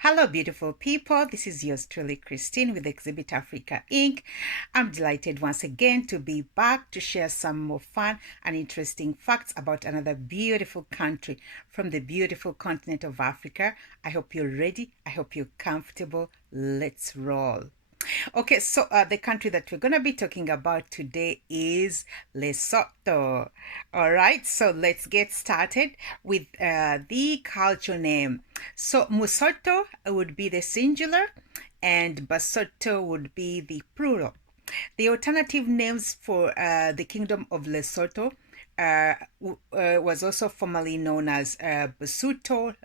Hello, beautiful people. This is yours truly, Christine, with Exhibit Africa Inc. I'm delighted once again to be back to share some more fun and interesting facts about another beautiful country from the beautiful continent of Africa. I hope you're ready. I hope you're comfortable. Let's roll. Okay, so the country that we're going to be talking about today is Lesotho. All right, so let's get started with the culture name. So Musoto would be the singular and Basotho would be the plural. The alternative names for the Kingdom of Lesotho was also formerly known as Basuto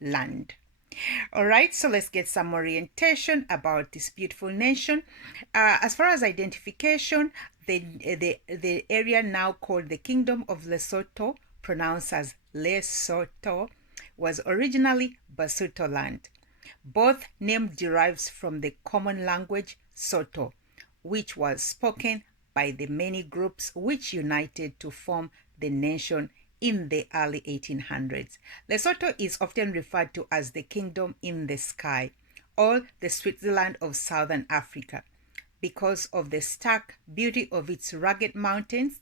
Land. All right, so let's get some orientation about this beautiful nation. As far as identification, the area now called the Kingdom of Lesotho, pronounced as Lesotho, was originally Basuto land. Both name derives from the common language Soto, which was spoken by the many groups which united to form the nation in the early 1800s. Lesotho is often referred to as the kingdom in the sky or the Switzerland of Southern Africa because of the stark beauty of its rugged mountain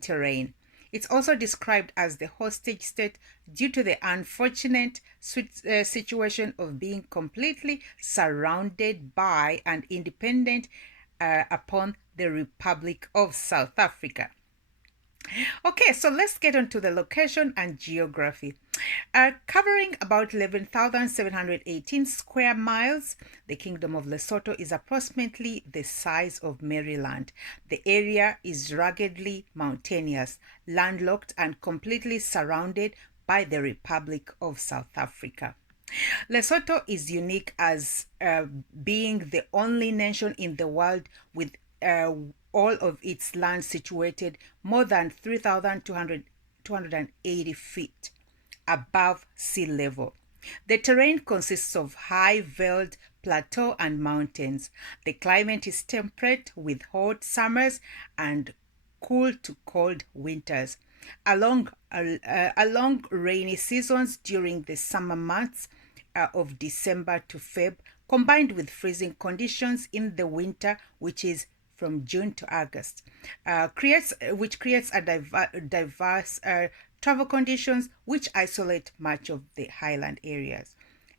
terrain. It's also described as the hostage state due to the unfortunate situation of being completely surrounded by and independent upon the Republic of South Africa. Okay, so let's get on to the location and geography. Covering about 11,718 square miles, the Kingdom of Lesotho is approximately the size of Maryland. The area is ruggedly mountainous, landlocked, and completely surrounded by the Republic of South Africa. Lesotho is unique as being the only nation in the world with all of its land situated more than 3,280 feet above sea level. The terrain consists of high veiled plateau and mountains. The climate is temperate with hot summers and cool to cold winters. Along rainy seasons during the summer months of December to Feb, combined with freezing conditions in the winter, which is from June to August, which creates a diverse travel conditions which isolate much of the highland areas.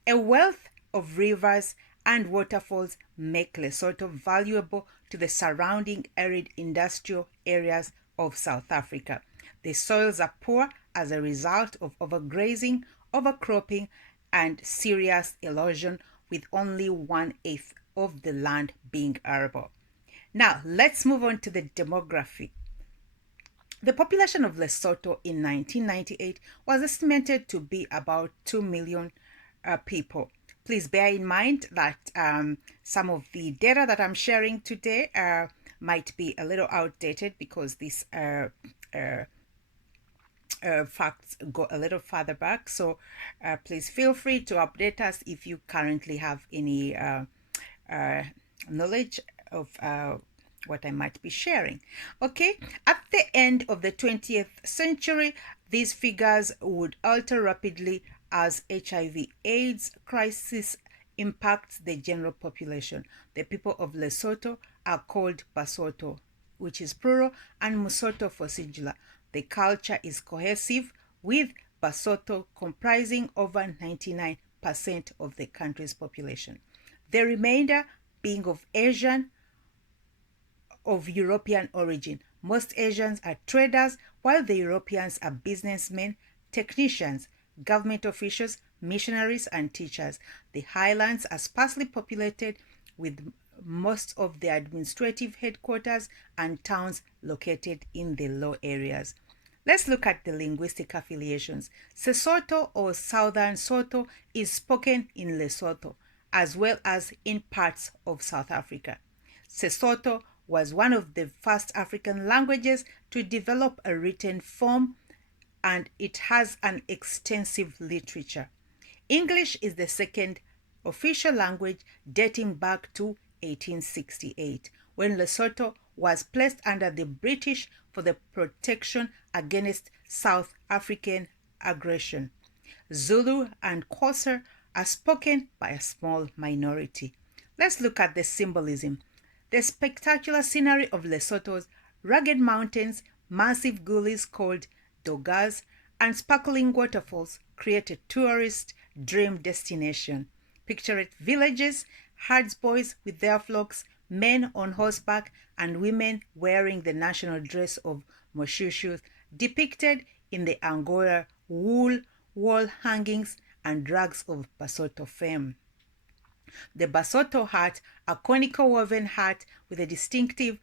A wealth of rivers and waterfalls make Lesotho valuable to the surrounding arid industrial areas of South Africa. The soils are poor as a result of overgrazing, overcropping, and serious erosion, with only 1/8 of the land being arable. Now, let's move on to the demography. The population of Lesotho in 1998 was estimated to be about 2 million people. Please bear in mind that some of the data that I'm sharing today might be a little outdated because these facts go a little further back. So please feel free to update us if you currently have any knowledge of what I might be sharing. Okay, at the end of the 20th century, these figures would alter rapidly as HIV/AIDS crisis impacts the general population. The people of Lesotho are called Basotho, which is plural, and Musoto for singular. The culture is cohesive, with Basotho comprising over 99% of the country's population. The remainder being of European origin. Most Asians are traders, while the Europeans are businessmen, technicians, government officials, missionaries, and teachers. The highlands are sparsely populated, with most of the administrative headquarters and towns located in the low areas. Let's look at the linguistic affiliations. Sesotho or Southern Sotho is spoken in Lesotho, as well as in parts of South Africa. Sesotho was one of the first African languages to develop a written form, and it has an extensive literature. English is the second official language, dating back to 1868, when Lesotho was placed under the British for the protection against South African aggression. Zulu and Xhosa are spoken by a small minority. Let's look at the symbolism. The spectacular scenery of Lesotho's rugged mountains, massive gullies called dogas, and sparkling waterfalls create a tourist dream destination. Picture it: villages, herds boys with their flocks, men on horseback, and women wearing the national dress of Moshushu, depicted in the Angora wool wall hangings and rugs of Basotho fame. The Basotho hat, a conical woven hat with a distinctive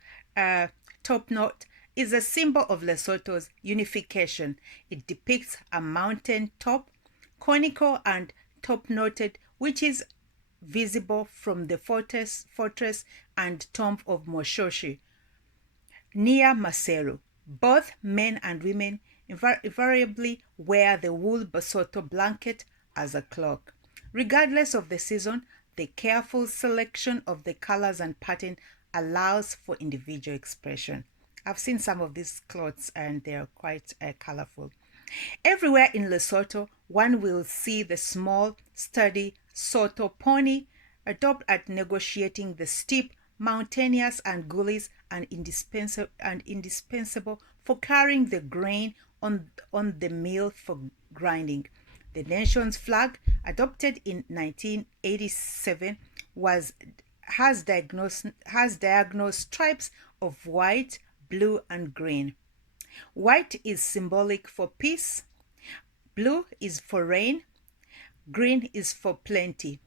top knot, is a symbol of Lesotho's unification. It depicts a mountain top, conical and top-knotted, which is visible from the fortress and tomb of Moshoshi near Maseru. Both men and women invariably wear the wool Basotho blanket as a cloak. Regardless of the season, the careful selection of the colors and pattern allows for individual expression. I've seen some of these clothes and they're quite colorful. Everywhere in Lesotho, one will see the small, sturdy Soto pony, adept at negotiating the steep, mountainous and gullies, and indispensable for carrying the grain on the mill for grinding. The nation's flag, adopted in 1987, has diagonal stripes of white, blue, and green. White is symbolic for peace, blue is for rain, green is for plenty.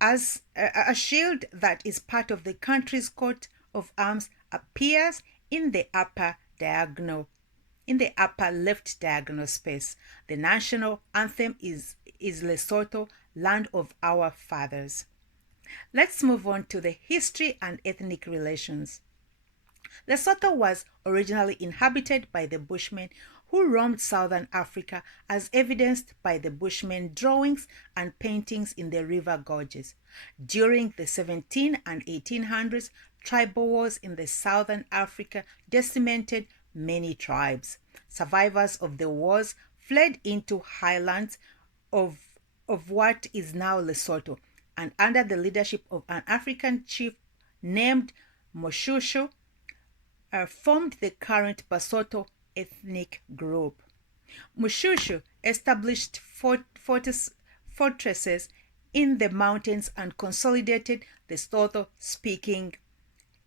As a shield that is part of the country's coat of arms appears in the upper left diagonal space. The national anthem is Lesotho, land of our fathers. Let's move on to the history and ethnic relations. Lesotho was originally inhabited by the Bushmen who roamed southern Africa, as evidenced by the Bushman drawings and paintings in the river gorges. During the 1700s and 1800s, tribal wars in the southern Africa decimated many tribes. Survivors of the wars fled into highlands of what is now Lesotho, and under the leadership of an African chief named Moshushu, formed the current Basotho ethnic group. Moshushu established fortresses in the mountains and consolidated the Sotho-speaking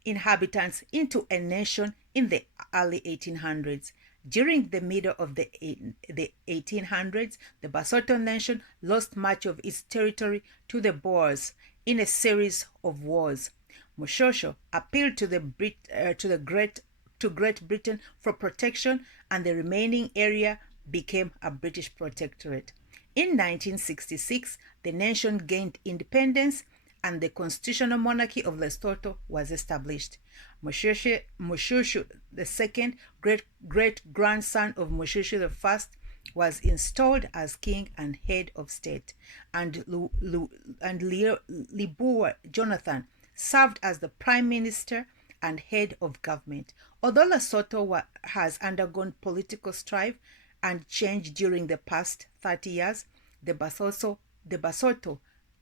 inhabitants into a nation in the early 1800s. During the middle of the 1800s, the Basotho nation lost much of its territory to the Boers in a series of wars. Moshosho appealed to Great Britain for protection, and the remaining area became a British protectorate. In 1966, the nation gained independence and the constitutional monarchy of Lesotho was established. Moshushu II, great-grandson of Moshushu I, was installed as king and head of state, and Libua Jonathan served as the prime minister and head of government. Although Lesotho has undergone political strife and change during the past 30 years, the Basotho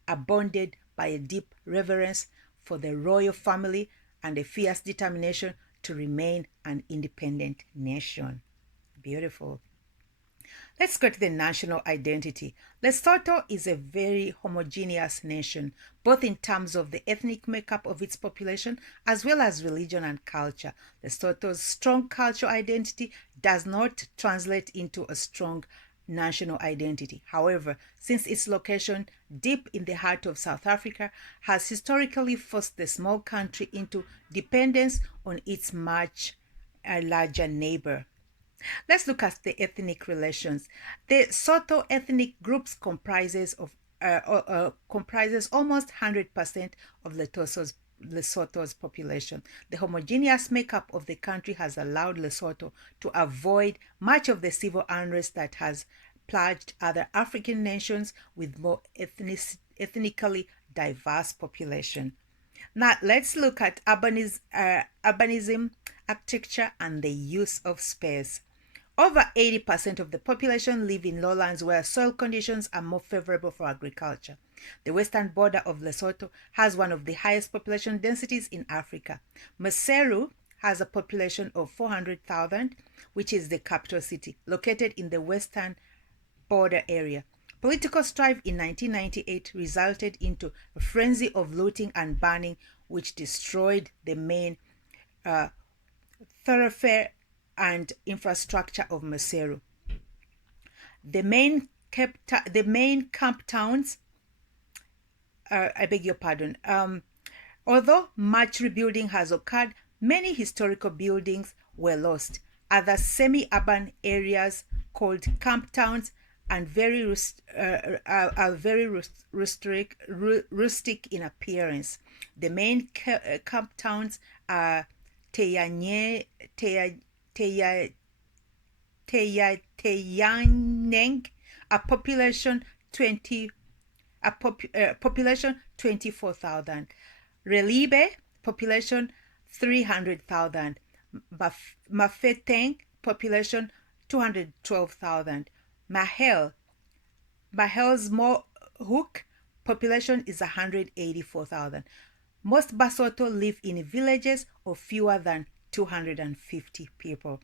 are bonded by a deep reverence for the royal family and a fierce determination to remain an independent nation. Beautiful. Let's go to the national identity. Lesotho is a very homogeneous nation, both in terms of the ethnic makeup of its population as well as religion and culture. Lesotho's strong cultural identity does not translate into a strong national identity. However, since its location deep in the heart of South Africa has historically forced the small country into dependence on its much larger neighbor. Let's look at the ethnic relations. The Sotho ethnic groups comprises almost 100% of Lesotho's population. The homogeneous makeup of the country has allowed Lesotho to avoid much of the civil unrest that has plagued other African nations with more ethnically diverse population. Now, let's look at urbanism, architecture, and the use of space. Over 80% of the population live in lowlands where soil conditions are more favorable for agriculture. The western border of Lesotho has one of the highest population densities in Africa. Maseru has a population of 400,000, which is the capital city, located in the western border area. Political strife in 1998 resulted into a frenzy of looting and burning, which destroyed the main thoroughfare and infrastructure of Maseru. The main camp towns, I beg your pardon, although much rebuilding has occurred, many historical buildings were lost. Other semi-urban areas called camp towns and are very rustic in appearance. The main camp towns are Teyaneng, a population 24,000. Relibe, population 300,000. Mafeteng, population 212,000. Mahel's Hook, population is 184,000. Most Basotho live in villages of fewer than 250 people.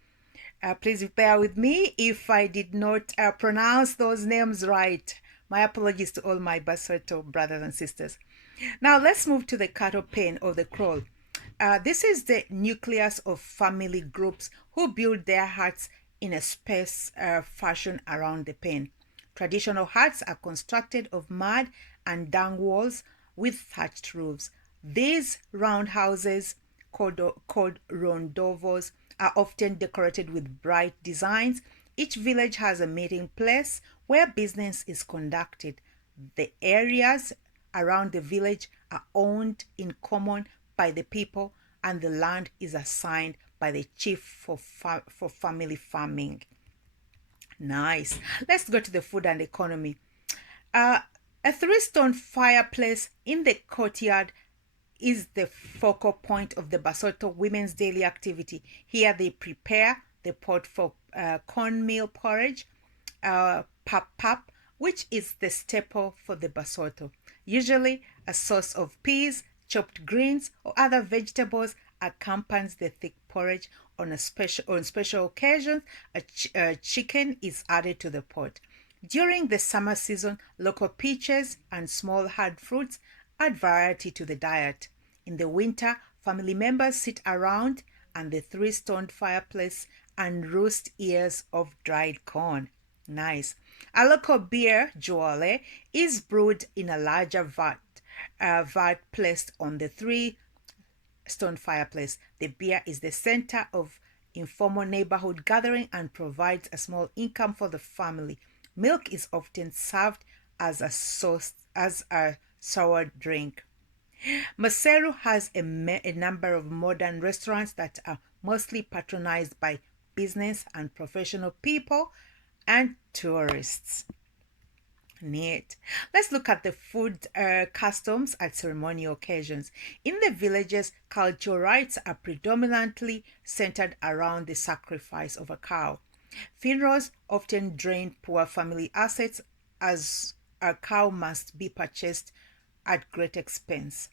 Please bear with me if I did not pronounce those names right. My apologies to all my Basotho brothers and sisters. Now let's move to the cattle pen or the kraal. This is the nucleus of family groups who build their huts in a space fashion around the pen. Traditional huts are constructed of mud and dung walls with thatched roofs. These round houses, called rondovos, are often decorated with bright designs. Each village has a meeting place where business is conducted. The areas around the village are owned in common by the people, and the land is assigned by the chief for family farming. Nice. Let's go to the food and economy. A three-stone fireplace in the courtyard is the focal point of the Basotho women's daily activity. Here they prepare the pot for cornmeal porridge, pap, which is the staple for the Basotho. Usually a sauce of peas, chopped greens, or other vegetables accompanies the thick porridge. On special occasions, a chicken is added to the pot. During the summer season, local peaches and small hard fruits add variety to the diet. In the winter, family members sit around and the three-stone fireplace and roast ears of dried corn. Nice. A local beer, Joale, is brewed in a larger vat placed on the three-stone fireplace. The beer is the center of informal neighborhood gathering and provides a small income for the family. Milk is often served as a sour drink. Maseru has a number of modern restaurants that are mostly patronized by business and professional people and tourists. Neat. Let's look at the food customs at ceremonial occasions. In the villages, cultural rites are predominantly centered around the sacrifice of a cow. Funerals often drain poor family assets as a cow must be purchased at great expense.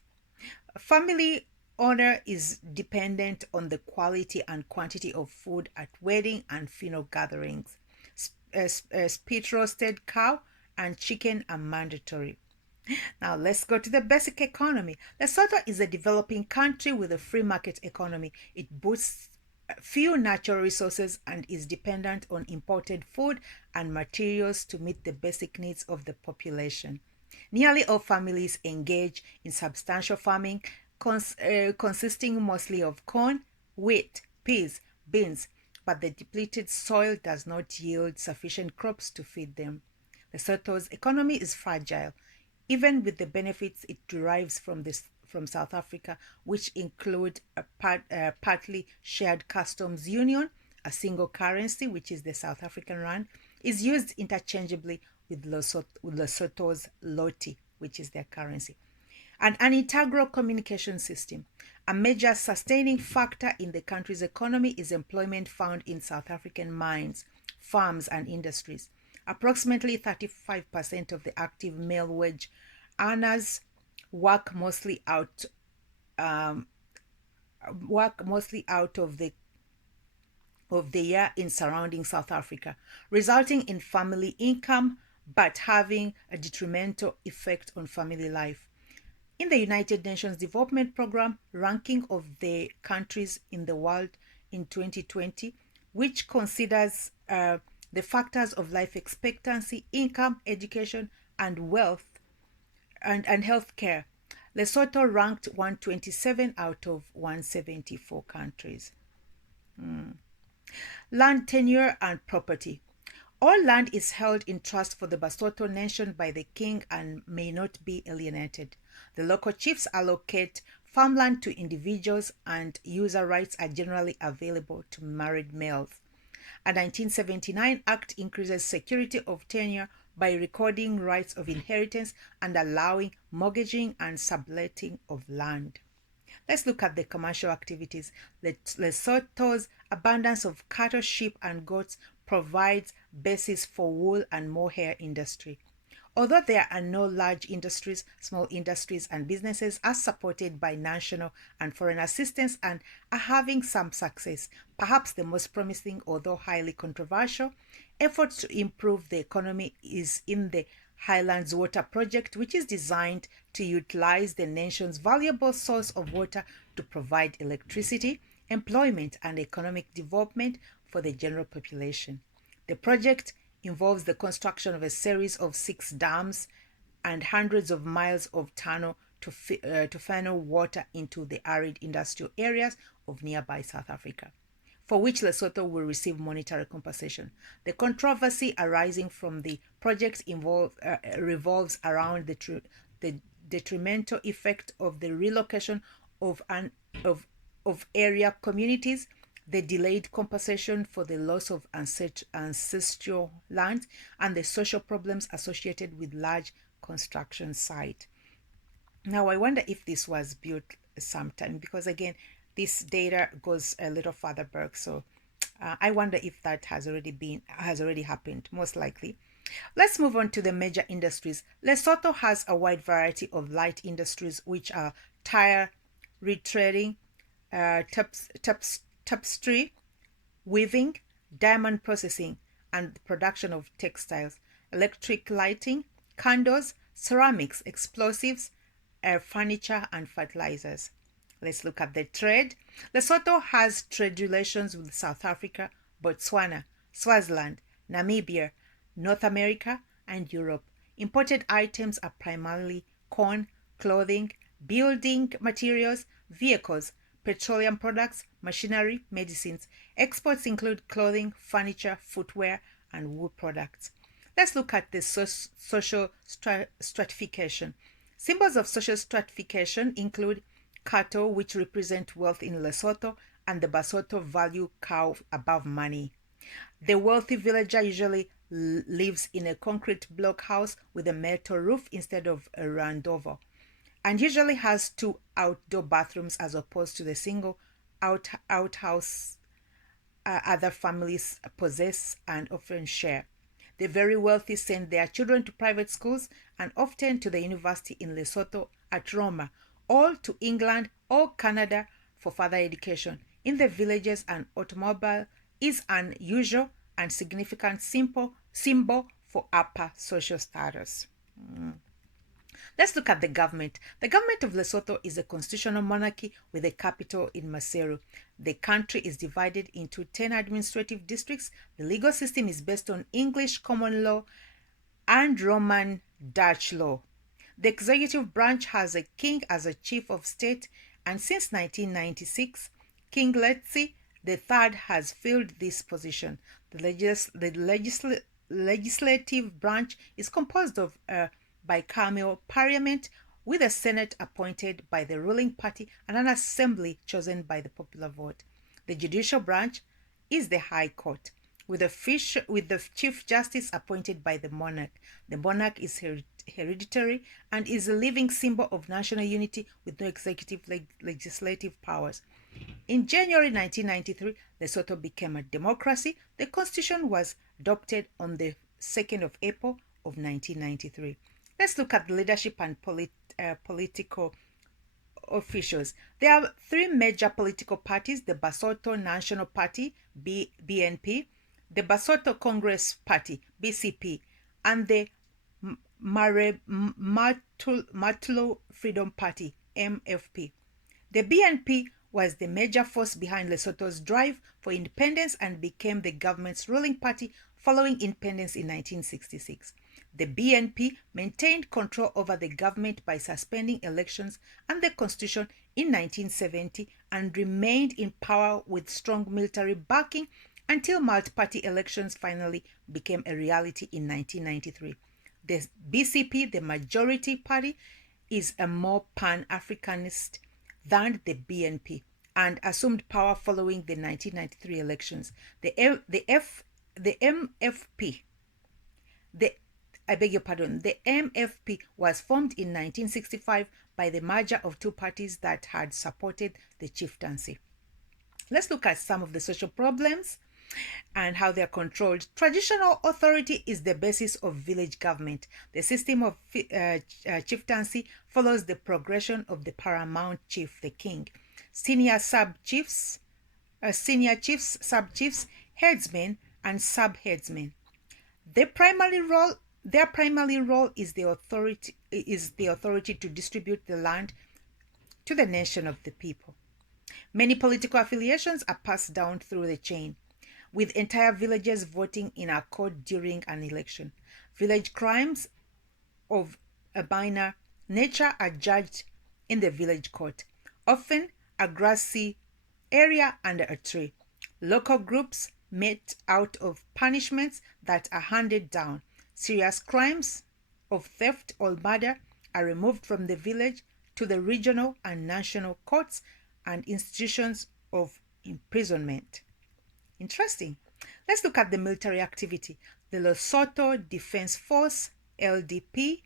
Family honor is dependent on the quality and quantity of food at wedding and funeral gatherings. Spit roasted cow and chicken are mandatory. Now let's go to the basic economy. Lesotho is a developing country with a free market economy. It boasts few natural resources and is dependent on imported food and materials to meet the basic needs of the population. Nearly all families engage in substantial farming, consisting mostly of corn, wheat, peas, beans, but the depleted soil does not yield sufficient crops to feed them. Lesotho's economy is fragile, even with the benefits it derives from South Africa, which include a partly shared customs union, a single currency, which is the South African rand, is used interchangeably with Lesotho's loti, which is their currency. and an integral communication system. A major sustaining factor in the country's economy is employment found in South African mines, farms, and industries. Approximately 35% of the active male wage earners work mostly out of the year in surrounding South Africa, resulting in family income but having a detrimental effect on family life. In the United Nations Development Programme ranking of the countries in the world in 2020, which considers the factors of life expectancy, income, education, and wealth and healthcare, Lesotho ranked 127 out of 174 countries. Land tenure and property. All land is held in trust for the Basotho nation by the king and may not be alienated. The local chiefs allocate farmland to individuals and user rights are generally available to married males. A 1979 Act increases security of tenure by recording rights of inheritance and allowing mortgaging and subletting of land. Let's look at the commercial activities. Lesotho's abundance of cattle, sheep, and goats provides basis for wool and mohair industry. Although there are no large industries, small industries and businesses are supported by national and foreign assistance and are having some success. Perhaps the most promising, although highly controversial, efforts to improve the economy is in the Highlands Water Project, which is designed to utilize the nation's valuable source of water to provide electricity, employment, and economic development for the general population. The project involves the construction of a series of 6 dams and hundreds of miles of tunnel to funnel water into the arid industrial areas of nearby South Africa, for which Lesotho will receive monetary compensation. The controversy arising from the project revolves around the detrimental effect of the relocation of area communities, the delayed compensation for the loss of ancestral land, and the social problems associated with large construction site. Now, I wonder if this was built sometime, because again, this data goes a little further back. So I wonder if that has already happened, most likely. Let's move on to the major industries. Lesotho has a wide variety of light industries, which are tire retreading, tapestry, weaving, diamond processing, and the production of textiles, electric lighting, candles, ceramics, explosives, furniture, and fertilizers. Let's look at the trade. Lesotho has trade relations with South Africa, Botswana, Swaziland, Namibia, North America, and Europe. Imported items are primarily corn, clothing, building materials, vehicles, petroleum products, machinery, medicines. Exports include clothing, furniture, footwear, and wool products. Let's look at the social stratification. Symbols of social stratification include cattle, which represent wealth in Lesotho, and the Basotho value cow above money. The wealthy villager usually lives in a concrete block house with a metal roof instead of a round-over, and usually has 2 outdoor bathrooms as opposed to the single outhouse other families possess and often share. The very wealthy send their children to private schools and often to the university in Lesotho at Roma, or to England or Canada for further education. In the villages, an automobile is an usual and significant symbol for upper social status. Let's look at the government. The government of Lesotho is a constitutional monarchy with a capital in Maseru. The country is divided into 10 administrative districts. The legal system is based on English common law and Roman Dutch law. The executive branch has a king as a chief of state, and since 1996, King Letsi III has filled this position. The legislative branch is composed of a bicameral parliament with a senate appointed by the ruling party and an assembly chosen by the popular vote. The judicial branch is the High Court, with the Chief Justice appointed by the monarch. The monarch is hereditary and is a living symbol of national unity with no executive legislative powers. In January 1993, Lesotho became a democracy. The constitution was adopted on the 2nd of April of 1993. Let's look at the leadership and political officials. There are three major political parties: the Basotho National Party, BNP, the Basotho Congress Party, BCP, and the Matlo Freedom Party, MFP. The BNP was the major force behind Lesotho's drive for independence and became the government's ruling party following independence in 1966. The BNP maintained control over the government by suspending elections and the constitution in 1970 and remained in power with strong military backing until multi-party elections finally became a reality in 1993. The BCP, the majority party, is a more pan-Africanist than the BNP and assumed power following the 1993 elections. The MFP, the MFP was formed in 1965 by the merger of two parties that had supported the chieftaincy. Let's look at some of the social problems and how they are controlled. Traditional authority is the basis of village government. The system of chieftaincy follows the progression of the paramount chief, the king. Senior chiefs, sub-chiefs, headsmen, and sub-headsmen. Their primary role is the authority to distribute the land to the nation of the people. Many political affiliations are passed down through the chain, with entire villages voting in accord during an election. Village crimes of a minor nature are judged in the village court, often a grassy area under a tree. Local groups meet out of punishments that are handed down. Serious crimes of theft or murder are removed from the village to the regional and national courts and institutions of imprisonment. Interesting. Let's look at the military activity. The Lesotho Defense Force, LDF,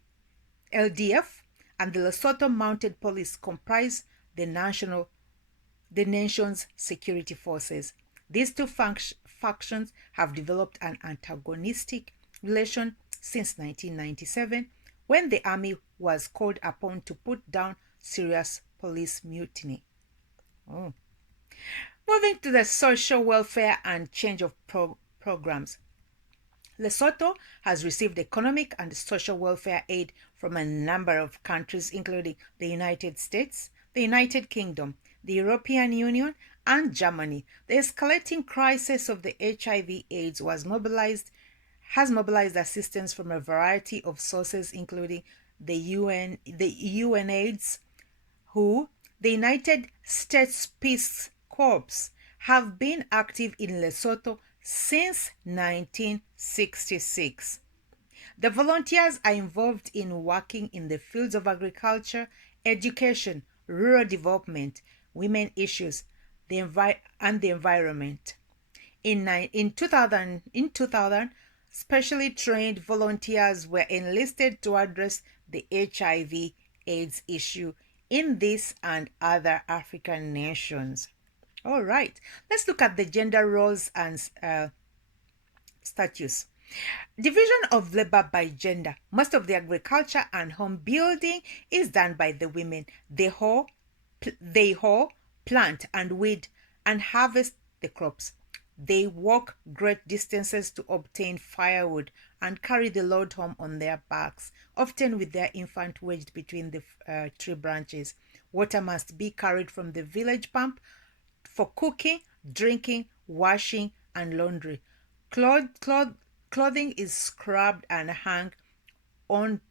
and the Lesotho Mounted Police comprise the nation's security forces. These two factions have developed an antagonistic relation since 1997, when the army was called upon to put down serious police mutiny. Moving to the social welfare and change of programs. Lesotho has received economic and social welfare aid from a number of countries, including the United States, the United Kingdom, the European Union, and Germany. The escalating crisis of the HIV/AIDS has mobilized assistance from a variety of sources, including the UNAIDS, WHO, the United States Peace Corps, have been active in Lesotho since 1966. The volunteers are involved in working in the fields of agriculture, education, rural development, women issues, and the environment. In 2000, specially trained volunteers were enlisted to address the HIV/AIDS issue in this and other African nations. All right, let's look at the gender roles and status. Division of labor by gender. Most of the agriculture and home building is done by the women. They hoe, plant and weed, and harvest the crops. They walk great distances to obtain firewood and carry the load home on their backs, often with their infant wedged between the tree branches. Water must be carried from the village pump for cooking, drinking, washing, and laundry. Clothing is scrubbed and hung on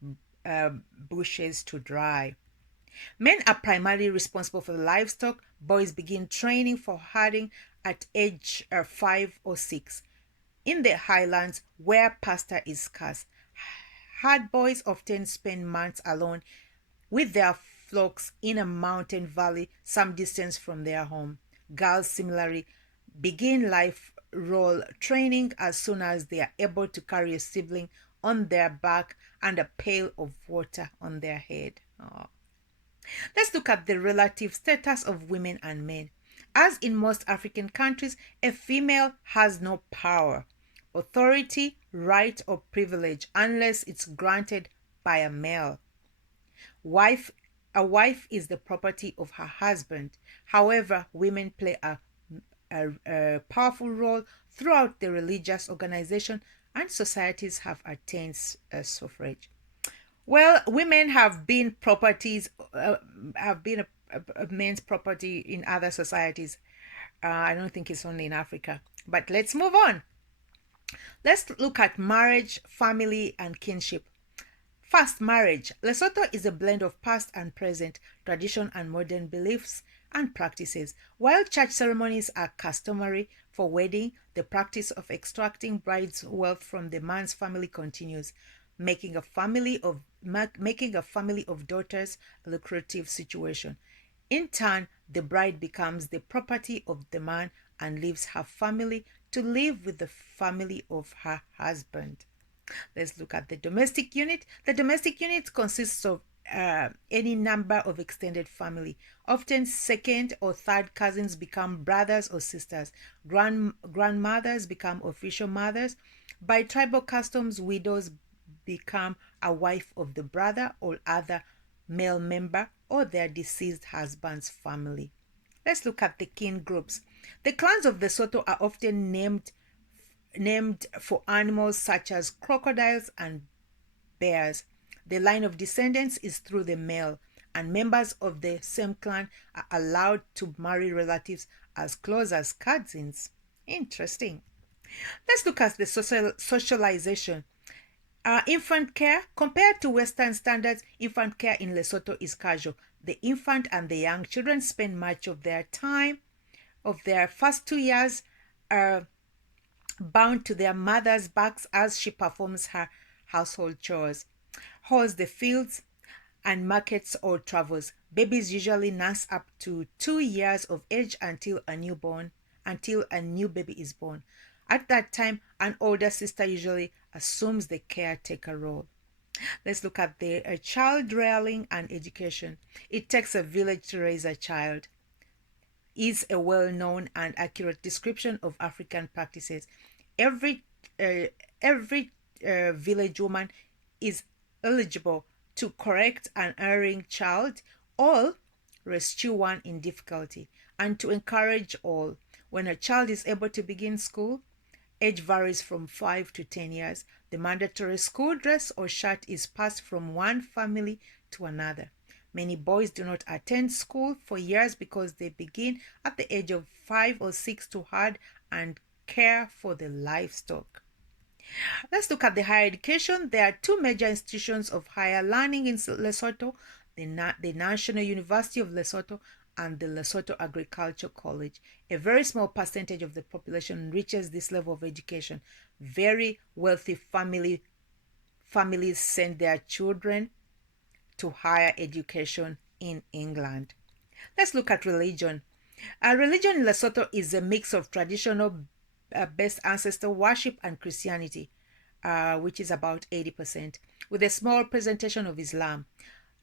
bushes to dry. Men are primarily responsible for the livestock. Boys begin training for herding at age 5 or 6. In the highlands, where pasture is scarce, herd boys often spend months alone with their flocks in a mountain valley some distance from their home. Girls similarly begin life role training as soon as they are able to carry a sibling on their back and a pail of water on their head. Oh. Let's look at the relative status of women and men. As in most African countries, a female has no power, authority, right, or privilege unless it's granted by a male. Wife, a wife is the property of her husband. However, women play a powerful role throughout the religious organization, and societies have attained suffrage. Well, women have been a man's property in other societies. I don't think it's only in Africa. But let's move on. Let's look at marriage, family, and kinship. First, marriage. Lesotho is a blend of past and present, tradition and modern beliefs and practices. While church ceremonies are customary for wedding, the practice of extracting bride's wealth from the man's family continues, making a family of daughters a lucrative situation. In turn, the bride becomes the property of the man and leaves her family to live with the family of her husband. Let's look at the domestic unit. The domestic unit consists of any number of extended family. Often second or third cousins become brothers or sisters. Grandmothers become official mothers. By tribal customs, widows become a wife of the brother or other male member or their deceased husband's family. Let's look at the kin groups. The clans of Lesotho are often named for animals such as crocodiles and bears. The line of descendants is through the male, and members of the same clan are allowed to marry relatives as close as cousins. Interesting. Let's look at the socialization. Infant care. Compared to Western standards, infant care in Lesotho is casual. The infant and the young children spend much of their time, of their first 2 years, bound to their mother's backs as she performs her household chores, hoes the fields and markets or travels. Babies usually nurse up to 2 years of age until a new baby is born. At that time, an older sister usually assumes the caretaker role. Let's look at the child rearing and education. It takes a village to raise a child is a well-known and accurate description of African practices. Every village woman is eligible to correct an erring child or rescue one in difficulty, and to encourage all. When a child is able to begin school, age varies from 5 to 10 years. The mandatory school dress or shirt is passed from one family to another. Many boys do not attend school for years because they begin at the age of 5 or 6 to herd and care for the livestock. Let's look at the higher education. There are two major institutions of higher learning in Lesotho, the National University of Lesotho and the Lesotho Agriculture College. A very small percentage of the population reaches this level of education. Very wealthy families send their children to higher education in England. Let's look at religion. Religion in Lesotho is a mix of traditional based ancestor worship and Christianity, which is about 80%, with a small presentation of Islam.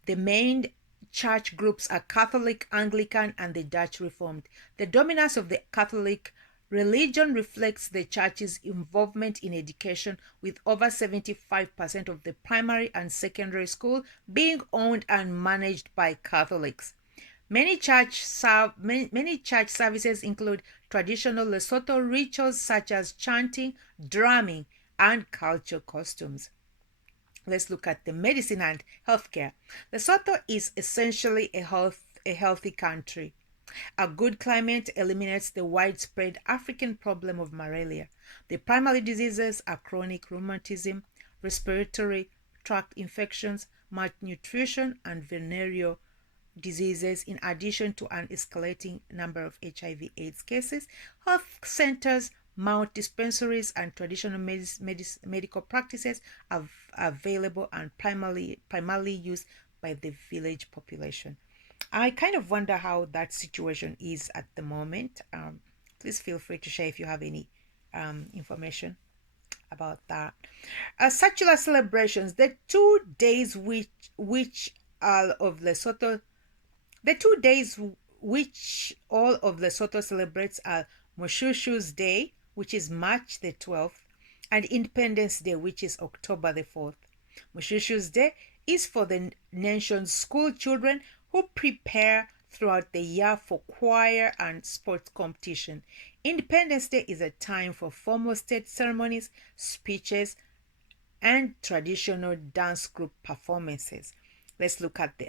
The main church groups are Catholic, Anglican, and the Dutch Reformed. The dominance of the Catholic religion reflects the church's involvement in education, with over 75% of the primary and secondary school being owned and managed by Catholics. Many church services include traditional Lesotho rituals such as chanting, drumming, and cultural costumes. Let's look at the medicine and healthcare. Lesotho is essentially a healthy country. A good climate eliminates the widespread African problem of malaria. The primary diseases are chronic rheumatism, respiratory tract infections, malnutrition, and venereal diseases, in addition to an escalating number of HIV/AIDS cases. Health centers mount dispensaries and traditional medical practices are available and primarily used by the village population. I kind of wonder how that situation is at the moment. Please feel free to share if you have any information. about that. Secular celebrations, the 2 days which all of Lesotho, the 2 days which all of Lesotho celebrates are Moshushu's Day, which is March the 12th, and Independence Day, which is October the 4th. Moshushu's Day is for the nation's school children who prepare throughout the year for choir and sports competition. Independence Day is a time for formal state ceremonies, speeches, and traditional dance group performances. Let's look at the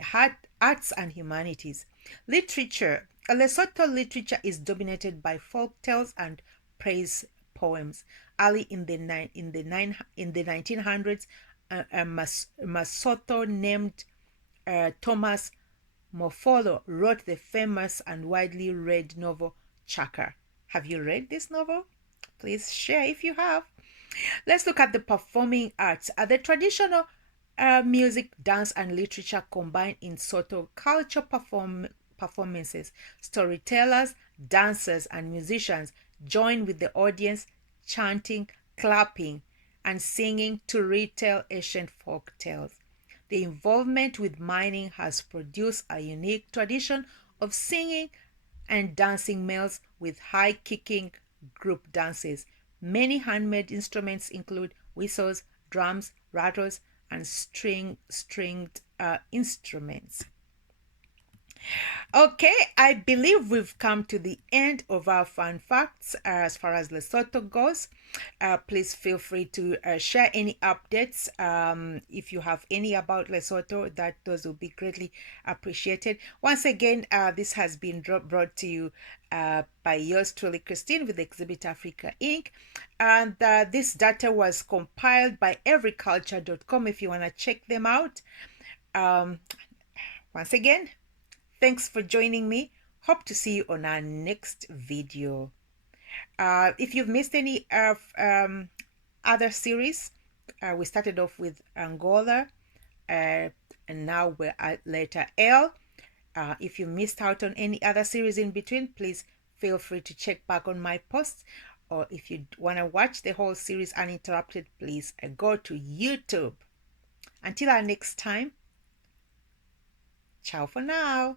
arts and humanities. Literature. Lesotho literature is dominated by folk tales and praise poems. Early in the 1900s, a Masotho named Thomas Mofolo wrote the famous and widely read novel Chaka. Have you read this novel? Please share if you have. Let's look at the performing arts. The traditional music, dance, and literature combined in Soto culture performances. Storytellers, dancers, and musicians join with the audience, chanting, clapping, and singing to retell ancient folk tales. The involvement with mining has produced a unique tradition of singing and dancing males with high kicking group dances. Many handmade instruments include whistles, drums, rattles, and stringed instruments. Okay, I believe we've come to the end of our fun facts as far as Lesotho goes. Please feel free to share any updates if you have any about Lesotho. Those will be greatly appreciated. Once again, this has been brought to you by yours truly, Christine, with Exhibit Africa Inc. And this data was compiled by everyculture.com if you want to check them out. Once again, thanks for joining me. Hope to see you on our next video. If you've missed any other series, we started off with Angola, and now we're at letter L. If you missed out on any other series in between, please feel free to check back on my posts. Or if you want to watch the whole series uninterrupted, please go to YouTube. Until our next time, ciao for now.